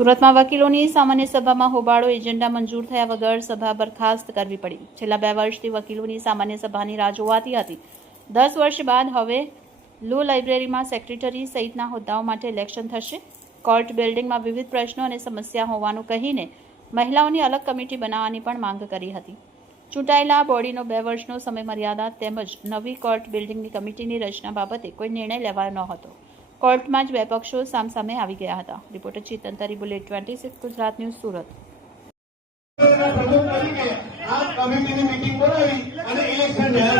સુરતમાં વકીલોની સામાન્ય સભામાં હોબાળો, એજન્ડા મંજૂર થયા વગર સભા બરખાસ્ત કરવી પડી। છેલ્લા 2 વર્ષથી વકીલોની સામાન્ય સભાની રાહ જોવાતી હતી। 10 વર્ષ બાદ હવે લો લાઇબ્રેરીમાં સેક્રેટરી સહિતના હોદ્દાઓ માટે ઇલેક્શન થશે। કોર્ટ બિલ્ડિંગમાં વિવિધ પ્રશ્નો અને સમસ્યા હોવાનું કહીને મહિલાઓની અલગ કમિટી બનાવવાની પણ માંગ કરી હતી। ચૂંટાયેલા બોડીનો 2 વર્ષનો સમયમર્યાદા તેમજ નવી કોર્ટ બિલ્ડિંગની કમિટીની રચના બાબતે કોઈ નિર્ણય લેવાયો ન હતો। કોર્ટમાં જ 2 પક્ષો સામસામે આવી ગયા હતા। રિપોર્ટર ચેતન તરી, બુલેટ 26 ગુજરાત ન્યૂઝ, સુરત। આ કમિટીની મીટિંગ બોલાવી અને ઇલેક્શન જાહેર